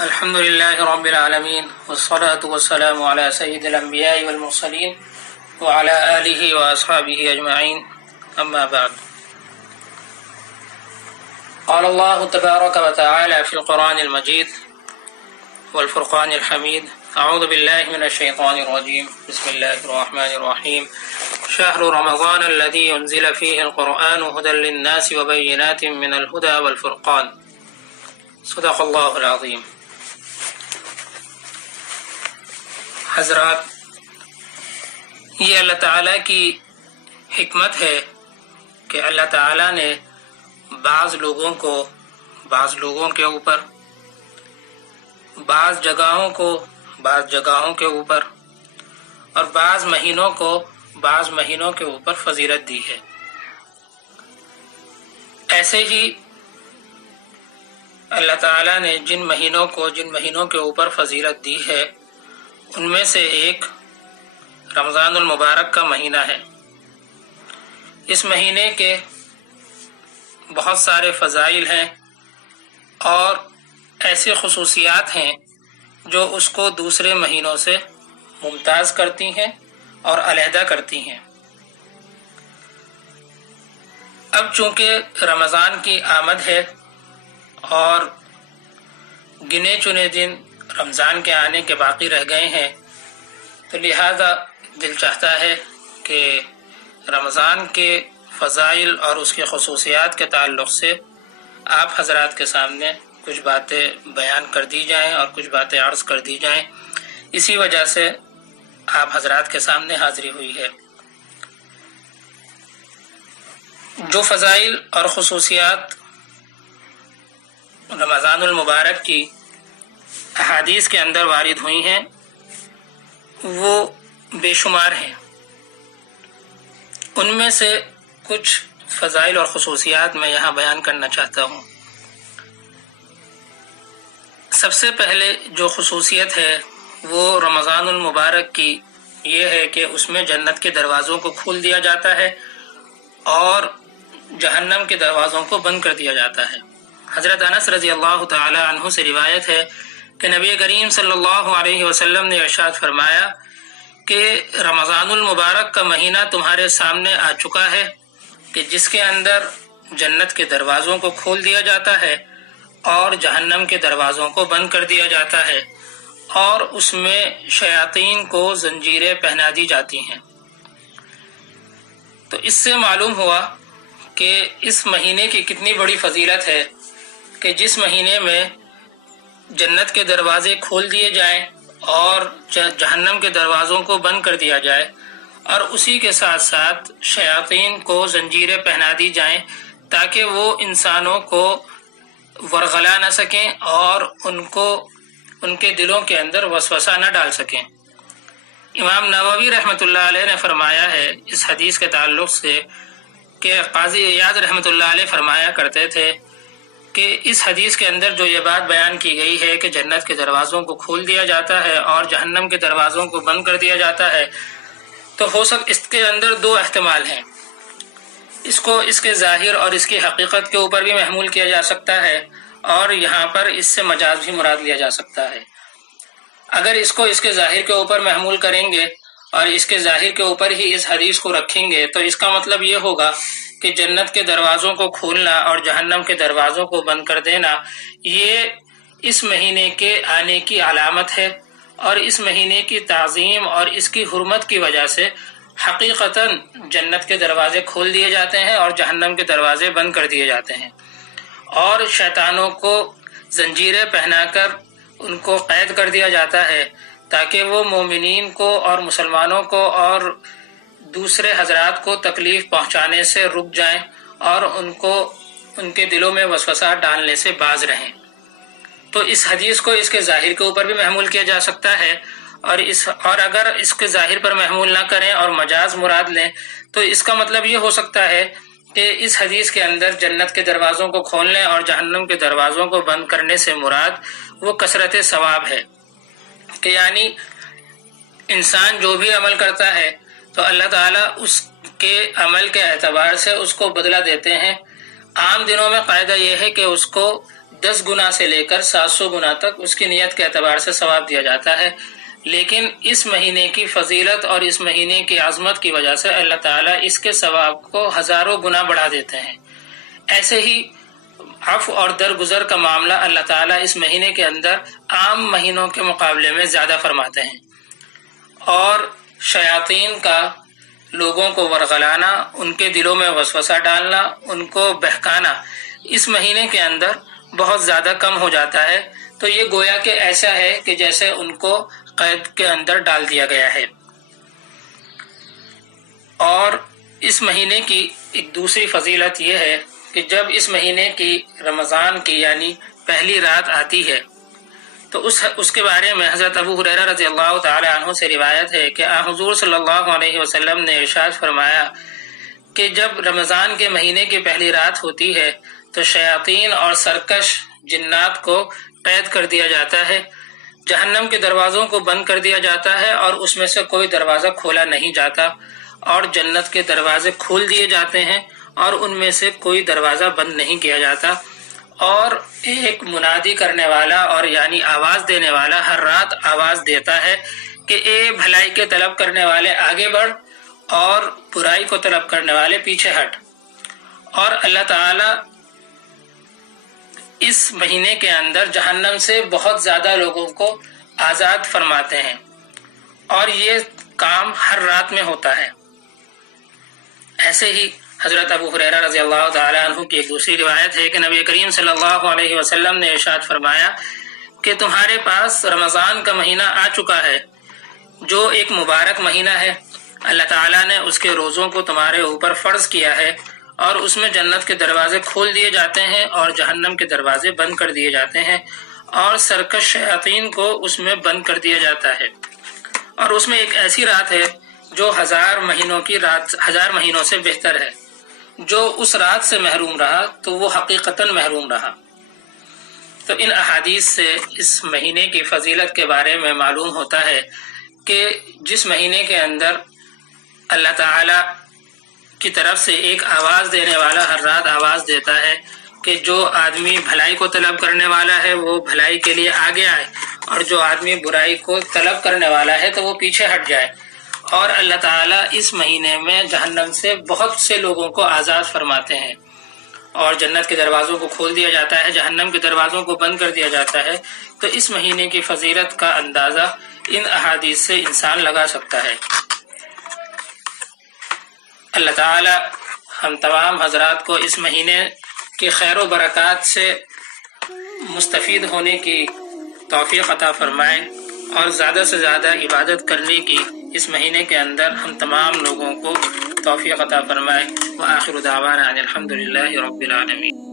الحمد لله رب العالمين والصلاة والسلام على سيد الأنبياء والمرسلين وعلى آله وأصحابه أجمعين أما بعد. قال الله تبارك وتعالى في القرآن المجيد والفرقان الحميد: أعوذ بالله من الشيطان الرجيم. بسم الله الرحمن الرحيم. شهر رمضان الذي أنزل فيه القرآن هدى للناس وبينات من الهدى والفرقان. صدق اللہ العظیم. حضرات، یہ اللہ تعالیٰ کی حکمت ہے کہ اللہ تعالیٰ نے بعض لوگوں کے اوپر، بعض جگہوں کے اوپر اور بعض مہینوں کے اوپر فضیلت دی ہے. ایسے ہی اللہ تعالیٰ نے جن مہینوں کے اوپر فضیلت دی ہے ان میں سے ایک رمضان المبارک کا مہینہ ہے. اس مہینے کے بہت سارے فضائل ہیں اور ایسی خصوصیات ہیں جو اس کو دوسرے مہینوں سے ممتاز کرتی ہیں اور علیحدہ کرتی ہیں. اب چونکہ رمضان کی آمد ہے اور گنے چنے دن رمضان کے آنے کے باقی رہ گئے ہیں، تو لہذا دل چاہتا ہے کہ رمضان کے فضائل اور اس کے خصوصیات کے تعلق سے آپ حضرات کے سامنے کچھ باتیں بیان کر دی جائیں اور کچھ باتیں عرض کر دی جائیں. اسی وجہ سے آپ حضرات کے سامنے حاضری ہوئی ہے. جو فضائل اور خصوصیات رمضان المبارک کی احادیث کے اندر وارد ہوئی ہیں وہ بے شمار ہیں. ان میں سے کچھ فضائل اور خصوصیات میں یہاں بیان کرنا چاہتا ہوں. سب سے پہلے جو خصوصیت ہے وہ رمضان المبارک کی یہ ہے کہ اس میں جنت کے دروازوں کو کھول دیا جاتا ہے اور جہنم کے دروازوں کو بند کر دیا جاتا ہے. حضرت انس رضی اللہ تعالی عنہ سے روایت ہے کہ نبی کریم صلی اللہ علیہ وسلم نے ارشاد فرمایا کہ رمضان المبارک کا مہینہ تمہارے سامنے آ چکا ہے کہ جس کے اندر جنت کے دروازوں کو کھول دیا جاتا ہے اور جہنم کے دروازوں کو بند کر دیا جاتا ہے اور اس میں شیاطین کو زنجیریں پہنا دی جاتی ہیں. تو اس سے معلوم ہوا کہ اس مہینے کی کتنی بڑی فضیلت ہے کہ جس مہینے میں جنت کے دروازے کھول دیے جائیں اور جہنم کے دروازوں کو بند کر دیا جائے اور اسی کے ساتھ ساتھ شیاطین کو زنجیریں پہنا دی جائیں تاکہ وہ انسانوں کو ورغلا نہ سکیں اور ان کے دلوں کے اندر وسوسہ نہ ڈال سکیں. امام نووی رحمۃ اللہ علیہ نے فرمایا ہے اس حدیث کے تعلق سے کہ قاضی ایاض رحمۃ اللہ علیہ فرمایا کرتے تھے کہ اس حدیث کے اندر جو یہ بات بیان کی گئی ہے کہ جنت کے دروازوں کو کھول دیا جاتا ہے اور جہنم کے دروازوں کو بند کر دیا جاتا ہے، تو اس کے اندر دو احتمال ہیں. اس کو اس کے ظاہر اور اس کی حقیقت کے اوپر بھی محمول کیا جا سکتا ہے اور یہاں پر اس سے مجاز بھی مراد لیا جا سکتا ہے. اگر اس کو اس کے ظاہر کے اوپر محمول کریں گے اور اس کے ظاہر کے اوپر ہی اس حدیث کو رکھیں گے تو اس کا مطلب یہ ہوگا کہ جنت کے دروازوں کو کھولنا اور جہنم کے دروازوں کو بند کر دینا یہ اس مہینے کے آنے کی علامت ہے اور اس مہینے کی تعظیم اور اس کی حرمت کی وجہ سے حقیقتاً جنت کے دروازے کھول دیے جاتے ہیں اور جہنم کے دروازے بند کر دیے جاتے ہیں اور شیطانوں کو زنجیریں پہنا کر ان کو قید کر دیا جاتا ہے تاکہ وہ مومنین کو اور مسلمانوں کو اور دوسرے حضرات کو تکلیف پہنچانے سے رک جائیں اور ان کے دلوں میں وسوسہ ڈالنے سے باز رہیں. تو اس حدیث کو اس کے ظاہر کے اوپر بھی محمول کیا جا سکتا ہے اور اگر اس کے ظاہر پر محمول نہ کریں اور مجاز مراد لیں تو اس کا مطلب یہ ہو سکتا ہے کہ اس حدیث کے اندر جنت کے دروازوں کو کھولنے اور جہنم کے دروازوں کو بند کرنے سے مراد وہ کثرت ثواب ہے کہ یعنی انسان جو بھی عمل کرتا ہے تو اللہ تعالیٰ اس کے عمل کے اعتبار سے اس کو بدلہ دیتے ہیں. عام دنوں میں قاعدہ یہ ہے کہ اس کو 10 گنا سے لے کر 700 گنا تک اس کی نیت کے اعتبار سے ثواب دیا جاتا ہے، لیکن اس مہینے کی فضیلت اور اس مہینے کی عظمت کی وجہ سے اللہ تعالیٰ اس کے ثواب کو ہزاروں گنا بڑھا دیتے ہیں۔ ایسے ہی عفو اور درگزر کا معاملہ اللہ تعالیٰ اس مہینے کے اندر عام مہینوں کے مقابلے میں زیادہ فرماتے ہیں، اور شیاطین کا لوگوں کو ورغلانا، ان کے دلوں میں وسوسہ ڈالنا، ان کو بہکانا اس مہینے کے اندر بہت زیادہ کم ہو جاتا ہے۔ تو یہ گویا کہ ایسا ہے کہ جیسے ان کو قید کے اندر ڈال دیا گیا ہے۔ اور اس مہینے کی ایک دوسری فضیلت یہ ہے کہ جب اس مہینے کی رمضان کی یعنی پہلی رات آتی ہے تو اس کے بارے میں حضرت ابو ہریرہ رضی اللہ تعالی عنہ سے روایت ہے کہ حضور صلی اللہ علیہ وسلم نے ارشاد فرمایا کہ جب رمضان کے مہینے کی پہلی رات ہوتی ہے تو شیاطین اور سرکش جنات کو قید کر دیا جاتا ہے، جہنم کے دروازوں کو بند کر دیا جاتا ہے اور اس میں سے کوئی دروازہ کھولا نہیں جاتا، اور جنت کے دروازے کھول دیے جاتے ہیں اور ان میں سے کوئی دروازہ بند نہیں کیا جاتا، اور ایک منادی کرنے والا اور یعنی آواز دینے والا ہر رات آواز دیتا ہے کہ اے بھلائی کے طلب کرنے والے آگے بڑھ اور برائی کو طلب کرنے والے پیچھے ہٹ۔ اور اللہ تعالی اس مہینے کے اندر جہنم سے بہت زیادہ لوگوں کو آزاد فرماتے ہیں، اور یہ کام ہر رات میں ہوتا ہے۔ ایسے ہی حضرت ابو ہریرہ رضی اللہ تعالی عنہ کی ایک دوسری روایت ہے کہ نبی کریم صلی اللہ علیہ وسلم نے ارشاد فرمایا کہ تمہارے پاس رمضان کا مہینہ آ چکا ہے، جو ایک مبارک مہینہ ہے۔ اللہ تعالیٰ نے اس کے روزوں کو تمہارے اوپر فرض کیا ہے، اور اس میں جنت کے دروازے کھول دیے جاتے ہیں اور جہنم کے دروازے بند کر دیے جاتے ہیں، اور سرکش شیاطین کو اس میں بند کر دیا جاتا ہے۔ اور اس میں ایک ایسی رات ہے جو 1000 مہینوں کی رات 1000 مہینوں سے بہتر ہے۔ جو اس رات سے محروم رہا تو وہ حقیقتاً محروم رہا۔ تو ان احادیث سے اس مہینے کی فضیلت کے بارے میں معلوم ہوتا ہے کہ جس مہینے کے اندر اللہ تعالی کی طرف سے ایک آواز دینے والا ہر رات آواز دیتا ہے کہ جو آدمی بھلائی کو طلب کرنے والا ہے وہ بھلائی کے لیے آگے آئے، اور جو آدمی برائی کو طلب کرنے والا ہے تو وہ پیچھے ہٹ جائے۔ اور اللہ تعالیٰ اس مہینے میں جہنم سے بہت سے لوگوں کو آزاد فرماتے ہیں، اور جنت کے دروازوں کو کھول دیا جاتا ہے، جہنم کے دروازوں کو بند کر دیا جاتا ہے۔ تو اس مہینے کی فضیلت کا اندازہ ان احادیث سے انسان لگا سکتا ہے۔ اللہ تعالی ہم تمام حضرات کو اس مہینے کی خیر و برکات سے مستفید ہونے کی توفیق عطا فرمائے، اور زیادہ سے زیادہ عبادت کرنے کی اس مہینے کے اندر ہم تمام لوگوں کو توفیق عطا فرمائے۔ وآخر دعوانا ان الحمد للہ رب العالمین۔